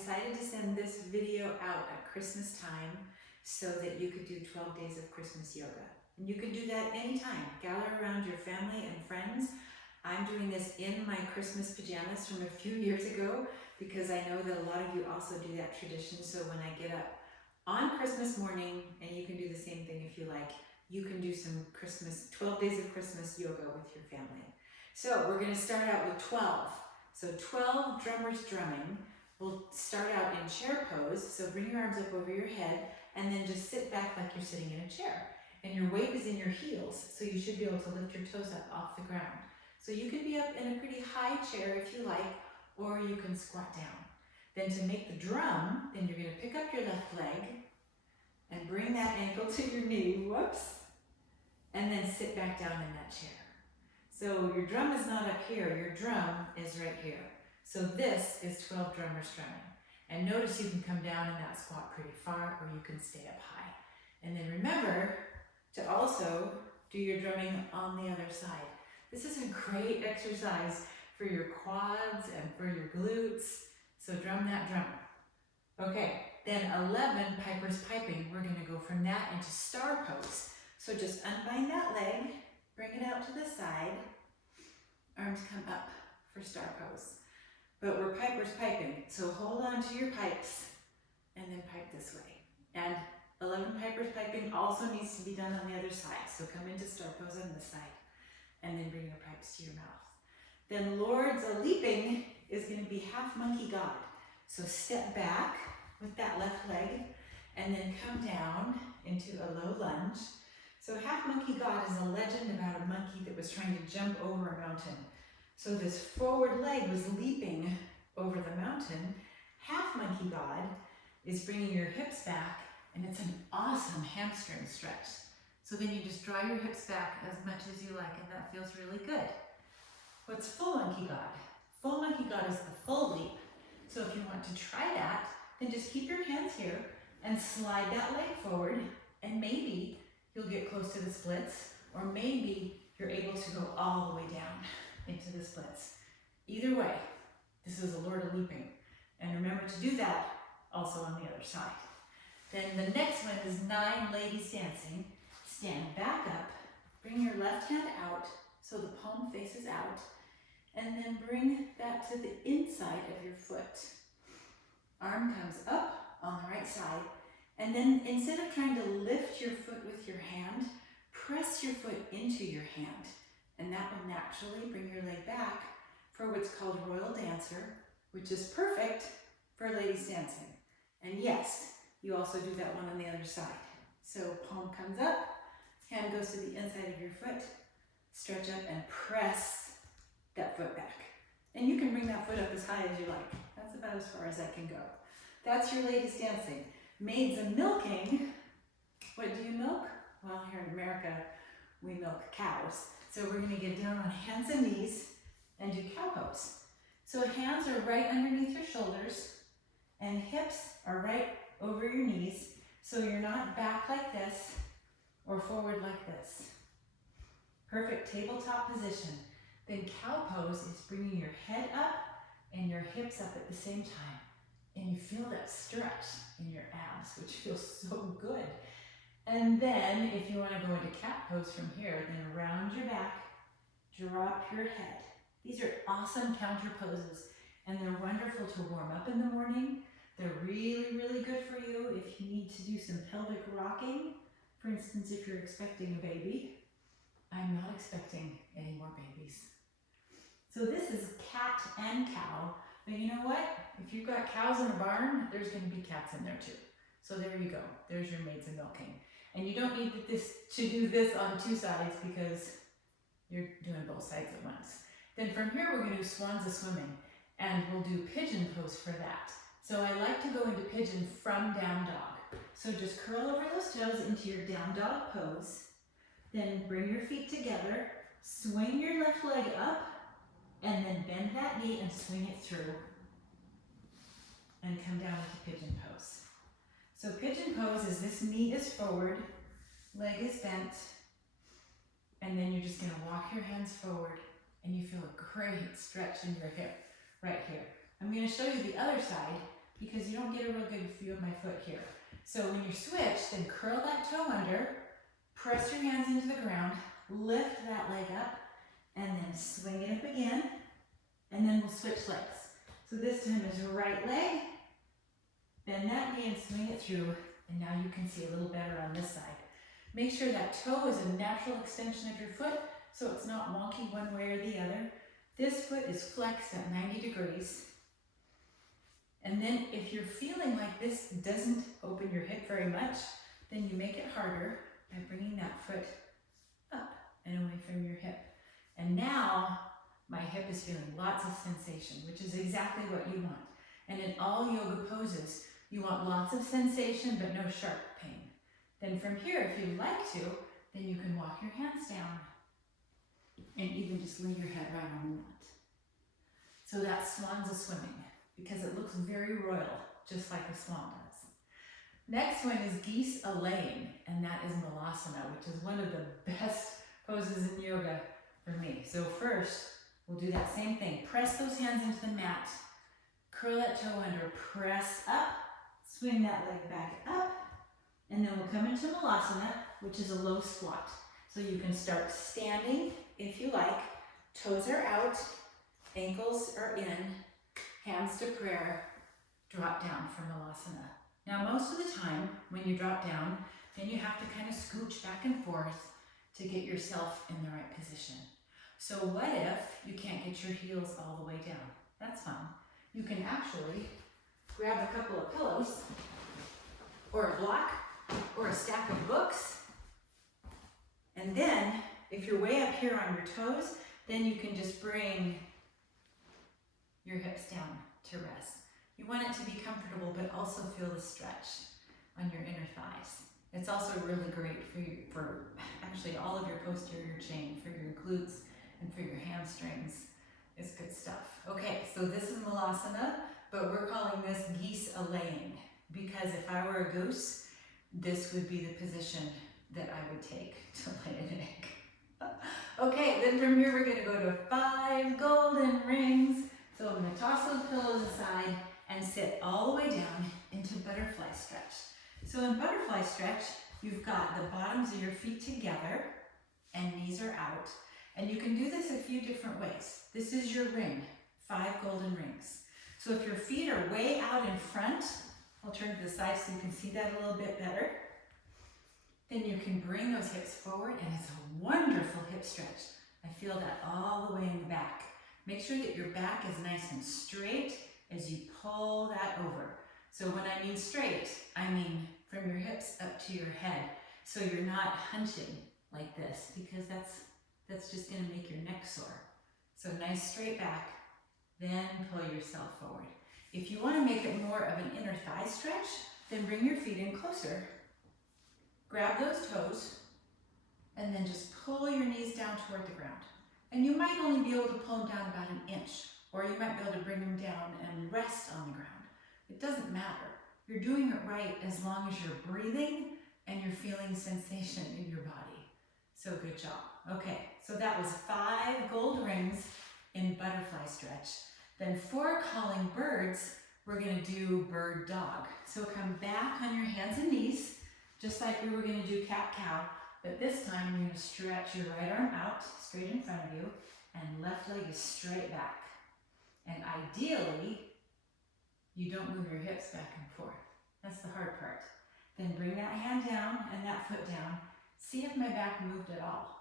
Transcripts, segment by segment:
decided to send this video out at Christmas time so that you could do 12 days of Christmas yoga. And you can do that anytime. Gather around your family and friends. I'm doing this in my Christmas pajamas from a few years ago because I know that a lot of you also do that tradition. So when I get up on Christmas morning, and you can do the same thing if you like, you can do some 12 days of Christmas yoga with your family. So we're going to start out with 12. So 12 drummers drumming. We'll start out in chair pose. So bring your arms up over your head and then just sit back like you're sitting in a chair. And your weight is in your heels, so you should be able to lift your toes up off the ground. So you can be up in a pretty high chair if you like, or you can squat down. Then to make the drum, then you're going to pick up your left leg and bring that ankle to your knee, whoops, and then sit back down in that chair. So your drum is not up here, your drum is right here. So this is 12 drummers drumming. And notice you can come down in that squat pretty far, or you can stay up high. And then remember to also do your drumming on the other side. This is a great exercise for your quads and for your glutes. So drum that drum. Okay, then 11, Piper's piping. We're gonna go from that into star pose. So just unbind that leg, bring it out to the side. Arms come up for star pose. But we're Piper's piping. So hold on to your pipes and then pipe this way. And 11 Piper's piping also needs to be done on the other side. So come into star pose on this side and then bring your pipes to your mouth. Then Lord's a leaping is going to be half monkey God. So step back with that left leg and then come down into a low lunge. So half monkey God is a legend about a monkey that was trying to jump over a mountain. So this forward leg was leaping over the mountain. Half monkey God is bringing your hips back, and it's an awesome hamstring stretch. So then you just draw your hips back as much as you like, and that feels really good. What's full monkey God? Full monkey God is the full leap. So if you want to try that, then just keep your hands here and slide that leg forward, and maybe you'll get close to the splits, or maybe you're able to go all the way down into the splits. Either way, this is a Lord of leaping. And remember to do that also on the other side. Then the next one is 9 ladies dancing. Stand back up, bring your left hand out so the palm faces out, and then bring that to the inside of your foot. Arm comes up on the right side, and then instead of trying to lift your foot with your hand, press your foot into your hand, and that will naturally bring your leg back for what's called Royal Dancer, which is perfect for ladies dancing. And yes, you also do that one on the other side. So palm comes up, hand goes to the inside of your foot, stretch up and press that foot back. And you can bring that foot up as high as you like. That's about as far as I can go. That's your ladies dancing. Maids a milking. What do you milk? Well, here in America, we milk cows. So we're gonna get down on hands and knees and do cow pose. So hands are right underneath your shoulders and hips are right over your knees. So you're not back like this or forward like this. Perfect tabletop position. Then cow pose is bringing your head up and your hips up at the same time. And you feel that stretch in your abs, which feels so good. And then if you want to go into cat pose from here, then round your back, drop your head. These are awesome counter poses, and they're wonderful to warm up in the morning. They're really, really good for you if you need to do some pelvic rocking. For instance, if you're expecting a baby. I'm not expecting any more babies. So this is cat and cow, but you know what? If you've got cows in a barn, there's going to be cats in there too. So there you go. There's your maids a milking. And you don't need to do this on 2 sides because you're doing both sides at once. Then from here, we're going to do swans a swimming, and we'll do pigeon pose for that. So I like to go into pigeon from down dog. So just curl over those toes into your down dog pose. Then bring your feet together, swing your left leg up, and then bend that knee and swing it through. And come down into pigeon pose. So pigeon pose is this knee is forward, leg is bent, and then you're just going to walk your hands forward, and you feel a great stretch in your hip right here. I'm going to show you the other side, because you don't get a real good view of my foot here. So when you switch, then curl that toe under, press your hands into the ground, lift that leg up, and then swing it up again, and then we'll switch legs. So this time is right leg, bend that knee and swing it through, and now you can see a little better on this side. Make sure that toe is a natural extension of your foot, so it's not wonky one way or the other. This foot is flexed at 90 degrees. And then if you're feeling like this doesn't open your hip very much, then you make it harder by bringing that foot up and away from your hip. And now my hip is feeling lots of sensation, which is exactly what you want. And in all yoga poses, you want lots of sensation but no sharp pain. Then from here, if you'd like to, then you can walk your hands down and even just lay your head right on the mat. So that's Swanza swimming, because it looks very royal, just like a swan does. Next one is geese a-laying, and that is Malasana, which is one of the best poses in yoga for me. So first, we'll do that same thing. Press those hands into the mat, curl that toe under, press up, swing that leg back up, and then we'll come into Malasana, which is a low squat. So you can start standing if you like, toes are out, ankles are in, hands to prayer, drop down for Malasana. Now most of the time when you drop down, then you have to kind of scooch back and forth to get yourself in the right position. So what if you can't get your heels all the way down? That's fine. You can actually grab a couple of pillows or a block or a stack of books, and then if you're way up here on your toes, then you can just bring your hips down to rest. You want it to be comfortable, but also feel the stretch on your inner thighs. It's also really great for actually all of your posterior chain, for your glutes and for your hamstrings. It's good stuff. Okay, so this is Malasana, but we're calling this geese a-laying, because if I were a goose, this would be the position that I would take to lay an egg. Okay, then from here we're gonna go to 5 golden rings. So I'm gonna toss those pillows aside and sit all the way down into butterfly stretch. So in butterfly stretch, you've got the bottoms of your feet together and knees are out. And you can do this a few different ways. This is your ring, 5 golden rings. So if your feet are way out in front, I'll turn to the side so you can see that a little bit better. Then you can bring those hips forward, and it's a wonderful hip stretch. I feel that all the way in the back. Make sure that your back is nice and straight as you pull that over. So when I mean straight, I mean from your hips up to your head. So you're not hunching like this, because that's just gonna make your neck sore. So nice straight back, then pull yourself forward. If you wanna make it more of an inner thigh stretch, then bring your feet in closer. Grab those toes, and then just pull your knees down toward the ground. And you might only be able to pull them down about an inch, or you might be able to bring them down and rest on the ground. It doesn't matter. You're doing it right as long as you're breathing and you're feeling sensation in your body. So good job. Okay, so that was 5 gold rings in butterfly stretch. Then 4 calling birds, we're gonna do bird dog. So come back on your hands and knees, just like we were gonna do cat cow, but this time you're gonna stretch your right arm out, straight in front of you, and left leg is straight back. And ideally, you don't move your hips back and forth. That's the hard part. Then bring that hand down and that foot down. See if my back moved at all.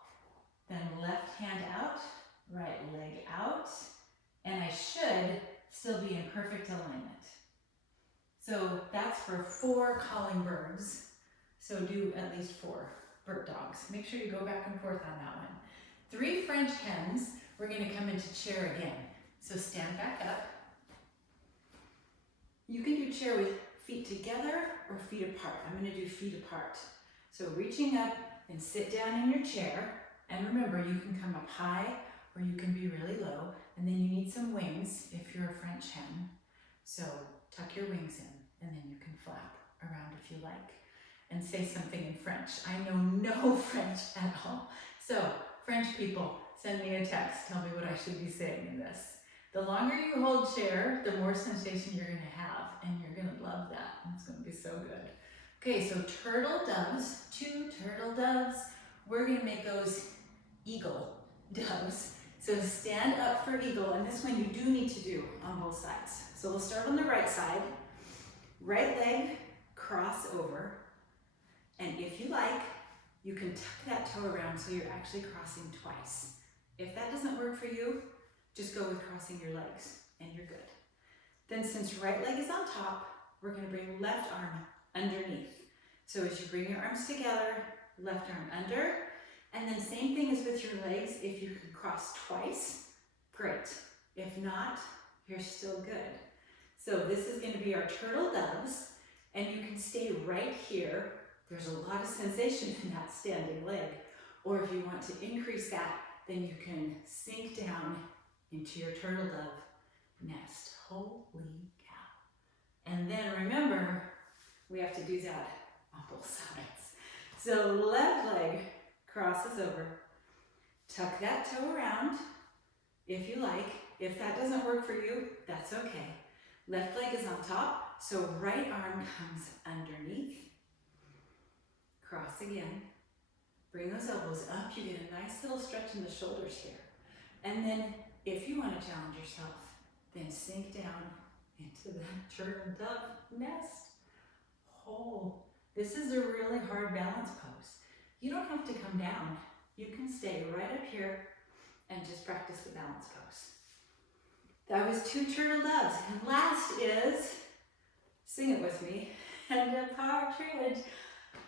Then left hand out, right leg out, and I should still be in perfect alignment. So that's for 4 calling birds. So do at least 4 bird dogs. Make sure you go back and forth on that one. 3 French hens, we're gonna come into chair again. So stand back up. You can do chair with feet together or feet apart. I'm gonna do feet apart. So reaching up and sit down in your chair. And remember, you can come up high or you can be really low. And then you need some wings if you're a French hen. So tuck your wings in and then you can flap around if you like. And say something in French. I know no French at all. So French people, send me a text. Tell me what I should be saying in this. The longer you hold chair, the more sensation you're gonna have, and you're gonna love that. It's gonna be so good. Okay, so turtle doves, 2 turtle doves. We're gonna make those eagle doves. So stand up for eagle, and this one you do need to do on both sides. So we'll start on the right side. Right leg, cross over. And if you like, you can tuck that toe around so you're actually crossing twice. If that doesn't work for you, just go with crossing your legs and you're good. Then since right leg is on top, we're gonna bring left arm underneath. So as you bring your arms together, left arm under, and then same thing as with your legs. If you can cross twice, great. If not, you're still good. So this is gonna be our turtle doves, and you can stay right here. There's a lot of sensation in that standing leg. Or if you want to increase that, then you can sink down into your turtle dove nest. Holy cow. And then remember, we have to do that on both sides. So left leg crosses over. Tuck that toe around if you like. If that doesn't work for you, that's okay. Left leg is on top, so right arm comes underneath. Cross again. Bring those elbows up. You get a nice little stretch in the shoulders here. And then if you want to challenge yourself, then sink down into that turtle dove nest. Hold. This is a really hard balance pose. You don't have to come down. You can stay right up here and just practice the balance pose. That was 2 turtle doves. And last is, sing it with me, and a partridge.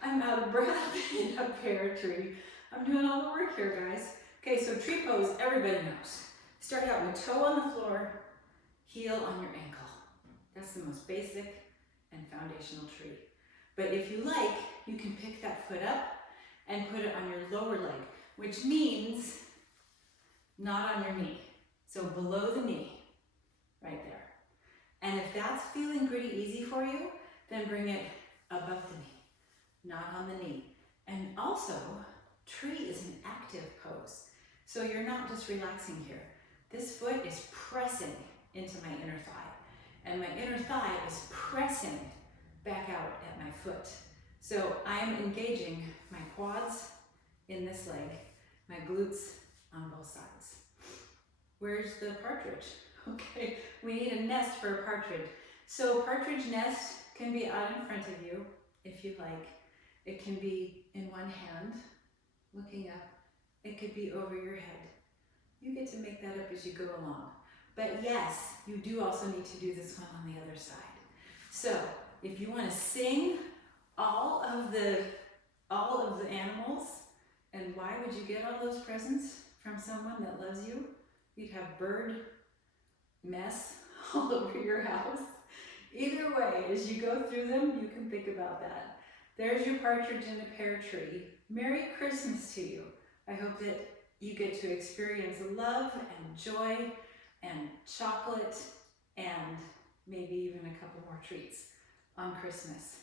I'm out of breath in a pear tree. I'm doing all the work here, guys. Okay, so tree pose, everybody knows. Start out with toe on the floor, heel on your ankle. That's the most basic and foundational tree. But if you like, you can pick that foot up and put it on your lower leg, which means not on your knee. So below the knee, right there. And if that's feeling pretty easy for you, then bring it above the knee, not on the knee. And also, tree is an active pose. So you're not just relaxing here. This foot is pressing into my inner thigh. And my inner thigh is pressing back out at my foot. So I'm engaging my quads in this leg, my glutes on both sides. Where's the partridge? Okay, we need a nest for a partridge. So partridge nest can be out in front of you, if you like. It can be in one hand, looking up. It could be over your head. You get to make that up as you go along. But yes, you do also need to do this one on the other side. So if you want to sing all of the animals, and why would you get all those presents from someone that loves you? You'd have bird mess all over your house. Either way, as you go through them, you can think about that. There's your partridge in a pear tree. Merry Christmas to you. I hope that you get to experience love and joy and chocolate and maybe even a couple more treats on Christmas.